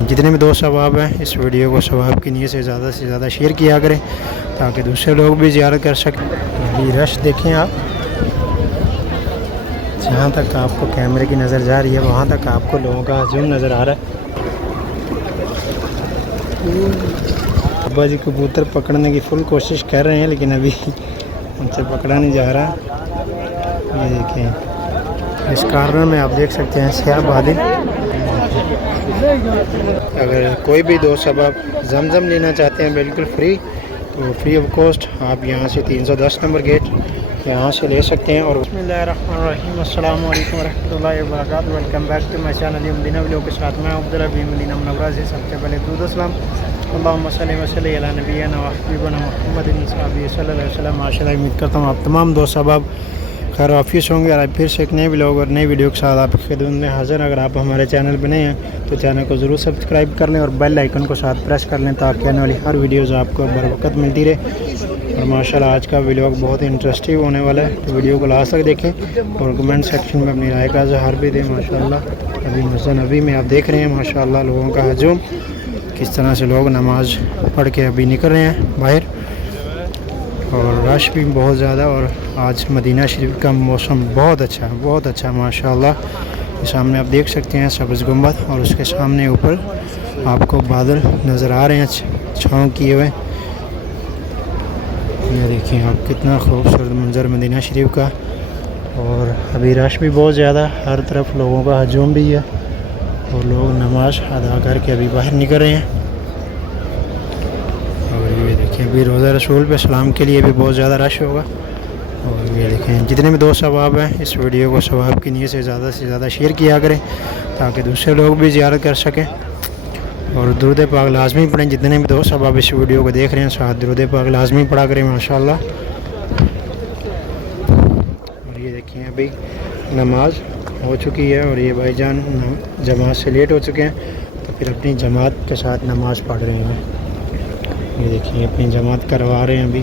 जितने भी दोस्त सवाब हैं इस वीडियो को सवाब की नीयत से ज़्यादा शेयर किया करें ताकि दूसरे लोग भी ज़ियारत कर सकें। अभी रश देखें आप, जहाँ तक आपको कैमरे की नज़र जा रही है वहाँ तक आपको लोगों का हजूम नज़र आ रहा है। अब्बा जी कबूतर पकड़ने की फुल कोशिश कर रहे हैं लेकिन अभी उनसे पकड़ा नहीं जा रहा। ये देखें इस कॉर्नर में आप देख सकते हैं स्याह बादल। अगर कोई भी दोस्त अब आप जमजम लेना चाहते हैं बिल्कुल फ्री, तो फ्री ऑफ कॉस्ट आप यहाँ से 310 नंबर गेट यहाँ से ले सकते हैं। और बिस्मिल्लाहिर्रहमानिर्रहीम, अस्सलाम वालेकुम रहमतुल्लाहि व बरकातहू। Welcome back to my channel Madina vlog के साथ मैं अब्दुल्ला बिन मदीना मुनव्वरा से। सबसे पहले दुरूद सलाम अल्लाहुम्मा सल्लि व सल्लिम अला नबिय्यिना व हबीबिना मुहम्मदिन सल्लल्लाहु अलैहि वसल्लम। माशाअल्लाह उम्मीद करता हूँ आप तमाम दोस्त अब खैर ऑफिस होंगे और फिर से एक नए व्लॉग और नई वीडियो के साथ आपकी खिदमत में हाज़िर। अगर आप हमारे चैनल पर नए हैं तो चैनल को ज़रूर सब्सक्राइब कर लें और बेल आइकन को साथ प्रेस कर लें ताकि आने वाली हर वीडियोज़ आपको बर वक्त मिलती रहे। और माशाल्लाह आज का व्लॉग बहुत ही इंटरेस्टिंग होने वाला है, तो वीडियो को लास्ट तक देखें और कमेंट सेक्शन में अपनी राय का इज़हार भी दें। माशाल्लाह अभी मस्जिद नबी में आप देख रहे हैं माशाल्लाह लोगों का हजूम, किस तरह से लोग नमाज़ पढ़ के अभी निकल रहे हैं बाहर, और रश भी बहुत ज़्यादा। और आज मदीना शरीफ का मौसम बहुत अच्छा माशाल्लाह। सामने आप देख सकते हैं सब्ज़ गुंबद और उसके सामने ऊपर आपको बादल नज़र आ रहे हैं छाँव किए हुए। ये देखिए आप कितना खूबसूरत मंजर मदीना शरीफ का। और अभी रश भी बहुत ज़्यादा, हर तरफ लोगों का हजूम भी है और लोग नमाज अदा करके अभी बाहर निकल रहे हैं। और ये देखिए अभी रोज़ा रसूल पे सलाम के लिए भी बहुत ज़्यादा रश होगा। और ये देखें जितने भी दोस्त सवाब हैं इस वीडियो को सवाब की नीयत से ज़्यादा शेयर किया करें ताकि दूसरे लोग भी ज़ियारत कर सकें। और दुरूद पाक लाजमी पढ़ें, जितने भी दोस्त अब आप इस वीडियो को देख रहे हैं साथ दुरूद पाक लाजमी पढ़ा करें माशाल्लाह। और ये देखिए अभी नमाज हो चुकी है और ये भाईजान जमात से लेट हो चुके हैं तो फिर अपनी जमात के साथ नमाज पढ़ रहे हैं। ये देखिए अपनी जमात करवा रहे हैं अभी।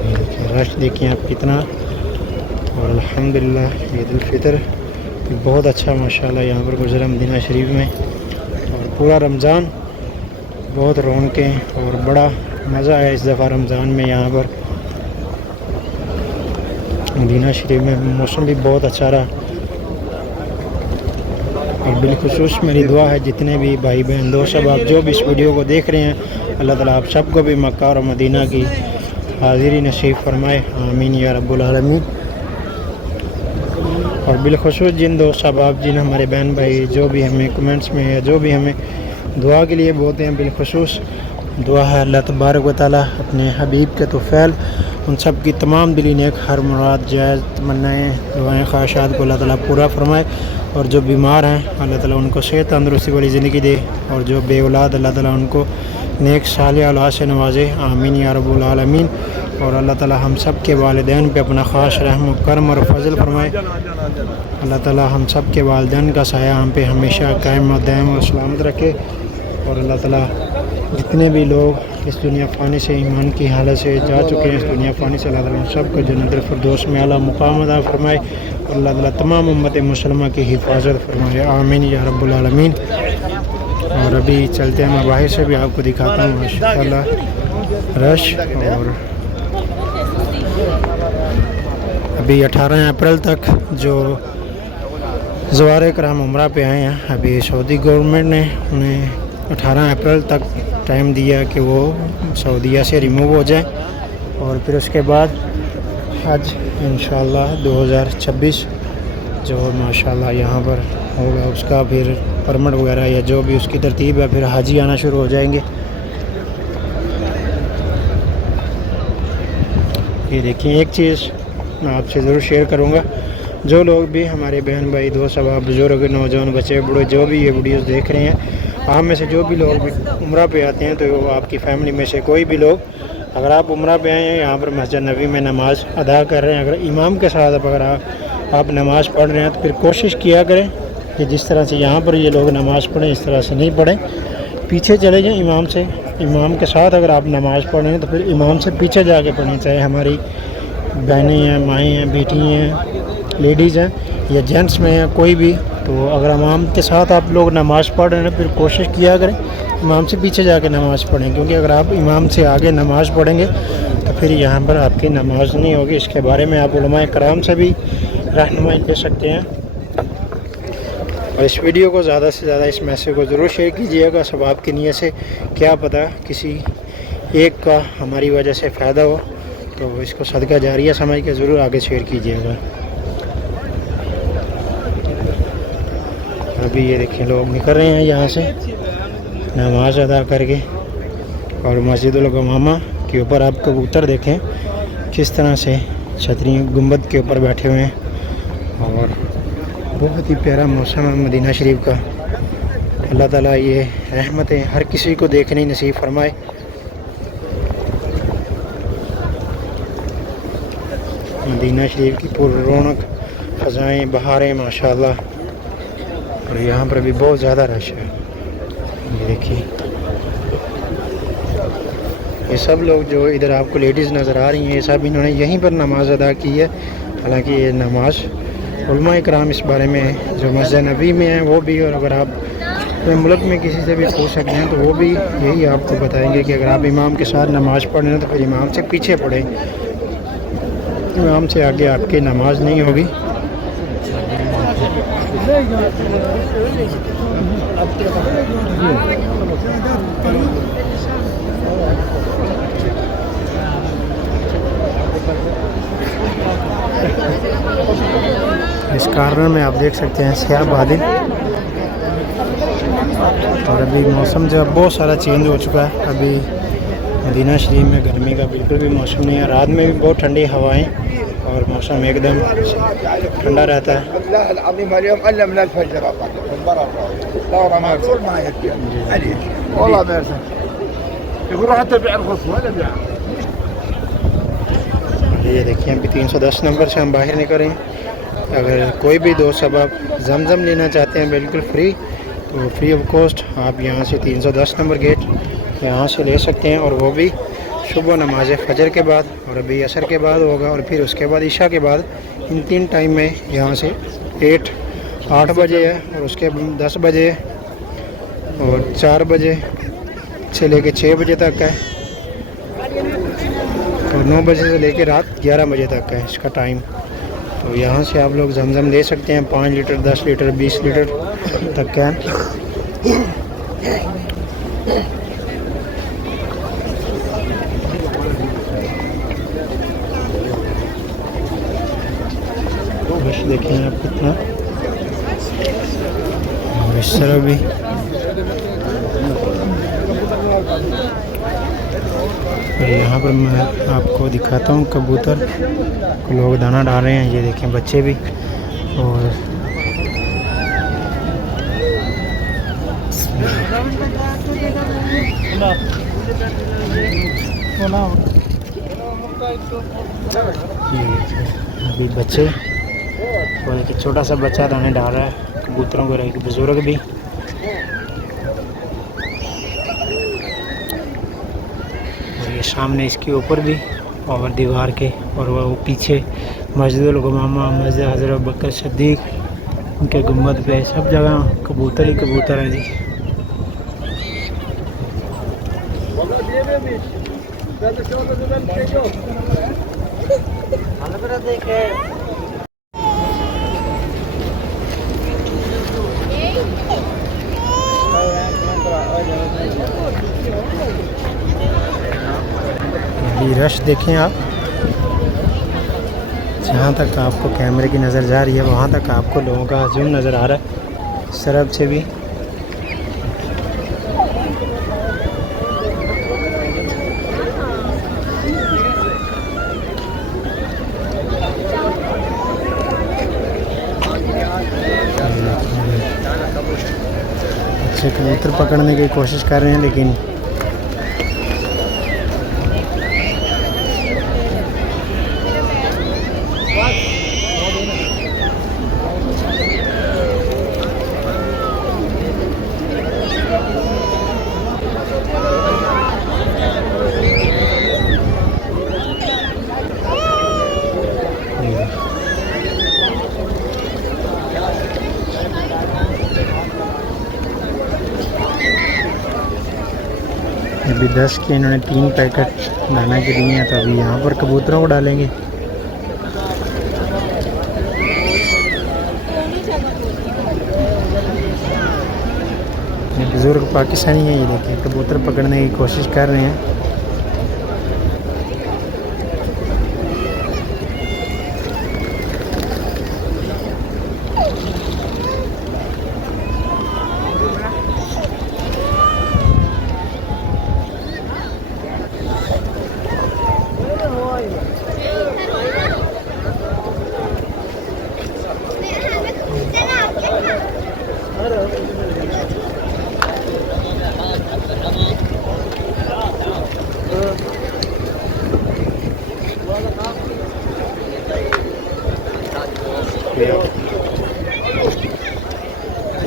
ये देखिए रश देखिए आप कितना। और अल्हम्दुलिल्लाह ईद उल फितर बहुत अच्छा माशाल्लाह यहाँ पर गुज़रा मदीना शरीफ में। और पूरा रमज़ान बहुत रौनकें और बड़ा मज़ा आया इस दफ़ा रमज़ान में यहाँ पर मदीना शरीफ में। मौसम भी बहुत अच्छा रहा। और बिलखुसूस मेरी दुआ है जितने भी भाई बहन दोस्त सब आप जो भी इस वीडियो को देख रहे हैं अल्लाह ताला आप सबको भी मक्का और मदीना की हाज़िरी नसीब फरमाए, आमीन या रब्बुल आलमीन। और बिलखुसूस जिन दोस्त आप जिन हमारे बहन भाई जो भी हमें कमेंट्स में या जो भी हमें दुआ के लिए बोलते हैं, बिलखुसूस दुआ है अल्लाह तबारक व तआला अपने हबीब के तौफ़ैल उन सब की तमाम दिली नेक हर मुराद जायज़ तमन्नाएँ दुआएँ ख्वाहिशात को अल्लाह ताला पूरा फरमाए। और जो बीमार हैं अल्लाह ताला उनको सेहत तंदुरुस्ती वाली ज़िंदगी दे। और जो बे औलाद अल्लाह ताला उनको नेक साले औलाद से नवाजे, आमीन या रब्बुल आलमीन। और अल्लाह ताला हम सब के वालिदैन पे अपना ख़ास रहम करम और फजल फरमाए। अल्लाह ताला हम सब के वालिदैन का साया हम पे हमेशा कायम और दायम और सलामत रखे। और अल्लाह ताला जितने भी लोग इस दुनिया फ़ानी से ईमान की हालत से जा चुके हैं इस दुनिया फ़ानी से अल्लाह ताला सबको जन्नतुल फिरदौस में आला मुकाम अता फरमाए। और अल्लाह ताला तमाम उम्मत मुसलमा की हिफाजत फरमाए, आमीन या रब्बुल आलमीन। और अभी चलते हैं, मैं बाहर से भी आपको दिखाता हूँ माशाअल्लाह रश। और अभी 18 अप्रैल तक जो ज़वारे कराम उम्रा पे आए हैं, अभी सऊदी गवर्नमेंट ने उन्हें 18 अप्रैल तक टाइम दिया कि वो सऊदीया से रिमूव हो जाए और फिर उसके बाद हज इंशाअल्लाह 2026 जो माशाअल्लाह यहाँ पर होगा उसका फिर परमिट वगैरह या जो भी उसकी तरतीब है फिर हाजी आना शुरू हो जाएंगे। ये देखिए एक चीज़ मैं आपसे ज़रूर शेयर करूँगा, जो लोग भी हमारे बहन भाई दोस्त अब बुजुर्ग नौजवान बच्चे बूढ़े जो भी ये वीडियोस देख रहे हैं, आप में से जो भी लोग भी उम्रा पे आते हैं तो आपकी फ़ैमिली में से कोई भी लोग अगर आप उम्रा पे आए हैं यहाँ पर मस्जिद नबी में नमाज़ अदा कर रहे हैं, अगर इमाम के साथ अगर आप नमाज़ पढ़ रहे हैं तो फिर कोशिश किया करें कि जिस तरह से यहाँ पर ये लोग नमाज़ पढ़ें इस तरह से नहीं पढ़ें, पीछे चले जाएं इमाम से इमाम के साथ अगर आप नमाज़ पढ़ें तो फिर इमाम से पीछे जाके पढ़नी चाहिए। हमारी बहनें हैं, माएँ हैं, बेटी हैं, लेडीज़ हैं या जेंट्स में हैं, कोई भी। तो अगर इमाम के साथ आप लोग नमाज़ पढ़ रहे हैं फिर कोशिश किया करें इमाम से पीछे जाके नमाज़ पढ़ें, क्योंकि अगर आप इमाम से आगे नमाज़ पढ़ेंगे तो फिर यहाँ पर आपकी नमाज नहीं होगी। इसके बारे में आप उलमाए कराम से भी रहनुमाई ले सकते हैं। और इस वीडियो को ज़्यादा से ज़्यादा, इस मैसेज को ज़रूर शेयर कीजिएगा। सब आपकी नीयत से, क्या पता किसी एक का हमारी वजह से फ़ायदा हो, तो इसको सदका जारिया समझ के ज़रूर आगे शेयर कीजिएगा। अभी ये देखिए लोग निकल रहे हैं यहाँ से नमाज अदा करके। और मस्जिदुल गमामा के ऊपर आप कबूतर देखें किस तरह से छतरी गुंबद के ऊपर बैठे हुए हैं। और बहुत ही प्यारा मौसम है मदीना शरीफ का। अल्लाह ताला ये रहमतें हर किसी को देखने नसीब फरमाए। मदीना शरीफ की पूरी रौनक, फ़ज़ाएँ, बहारें माशाअल्लाह। और यहाँ पर भी बहुत ज़्यादा रश है। ये देखिए ये सब लोग जो इधर आपको लेडीज़ नज़र आ रही हैं, ये सब इन्होंने यहीं पर नमाज़ अदा की है। हालांकि ये नमाज उलमा इकराम इस बारे में जो मस्जिद नबी में है वो भी, और अगर आप अपने मुल्क में किसी से भी पूछ सकते हैं तो वो भी यही आपको बताएंगे कि अगर आप इमाम के साथ नमाज़ पढ़ रहे हैं तो फिर इमाम से पीछे पढ़ें, इमाम से आगे आपकी नमाज नहीं होगी। इस कॉर्नर में आप देख सकते हैं स्याह बादल। और अभी मौसम जो बहुत सारा चेंज हो चुका है। अभी मदीना शरीफ में गर्मी का बिल्कुल भी मौसम नहीं है। रात में भी बहुत ठंडी हवाएं और मौसम एकदम ठंडा रहता है। ये देखिए अभी 310 नंबर से हम बाहर निकल रहे हैं। अगर कोई भी दोस्त अब आप जमजम लेना चाहते हैं बिल्कुल फ्री, तो फ्री ऑफ कॉस्ट आप यहाँ से 310 नंबर गेट यहाँ से ले सकते हैं। और वो भी सुबह नमाज फजर के बाद, और अभी असर के बाद होगा, और फिर उसके बाद ईशा के बाद। इन 3 टाइम में यहाँ से 8 बजे है, और उसके 10 बजे और 4 बजे से लेके 6 बजे तक है, और 9 बजे से लेके रात 11 बजे तक है इसका टाइम। तो यहाँ से आप लोग जमजम ले सकते हैं। 5 लीटर, 10 लीटर, 20 लीटर तक का। बस देखें आप कितना इस तरह भी। यहाँ पर मैं आपको दिखाता हूँ कबूतर को लोग दाना डाल रहे हैं। ये देखें बच्चे भी। और अभी बच्चे और एक छोटा सा बच्चा दाने डाल रहा है कबूतरों को। एक बुजुर्ग भी। और ये सामने इसके ऊपर भी और दीवार के, और वो पीछे मस्जिदुल गमामा, मस्जिद हज़रत बकर सिद्दीक़, उनके गुम्बद पे सब जगह कबूतर ही कबूतर हैं जी। अभी रश देखें आप, जहाँ तक आपको कैमरे की नज़र जा रही है वहाँ तक आपको लोगों का हजूम नज़र आ रहा है सरब से भी। अच्छे कबूतर पकड़ने की कोशिश कर रहे हैं, लेकिन अभी 10 के इन्होंने 3 पैकेट दाना के दिए हैं, तो अभी यहाँ पर कबूतरों को डालेंगे। ये बुज़ुर्ग पाकिस्तानी है, ये देखिए कबूतर पकड़ने की कोशिश कर रहे हैं।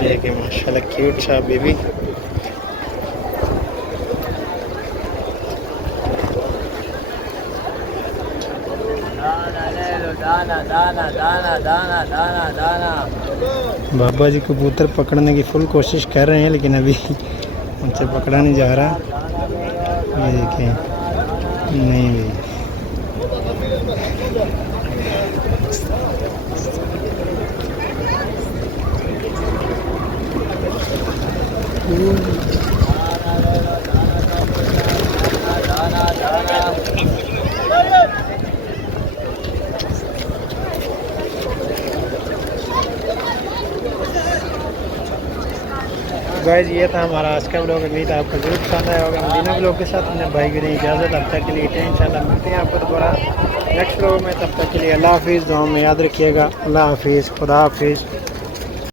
देखिए माशाल्लाह क्यूट सा बेबी। दाना दाना दाना दाना दाना दाना। बाबा जी कबूतर पकड़ने की फुल कोशिश कर रहे हैं, लेकिन अभी उनसे पकड़ा नहीं जा रहा। ये देखें, नहीं भी गाइस, ये था हमारा आज का ब्लॉग। उम्मीद है आपको जरूर पसंद आया होगा। मदीना ब्लॉग के साथ अपने भाई की नहीं इजाज़त। अब तक के लिए इंशाल्लाह मिलते हैं आपको दोबारा नेक्स्ट ब्लॉग में। तब तक के लिए अल्लाह हाफिज़। दुआ में याद रखिएगा। अल्लाह हाफिज़, खुदा हाफिज़।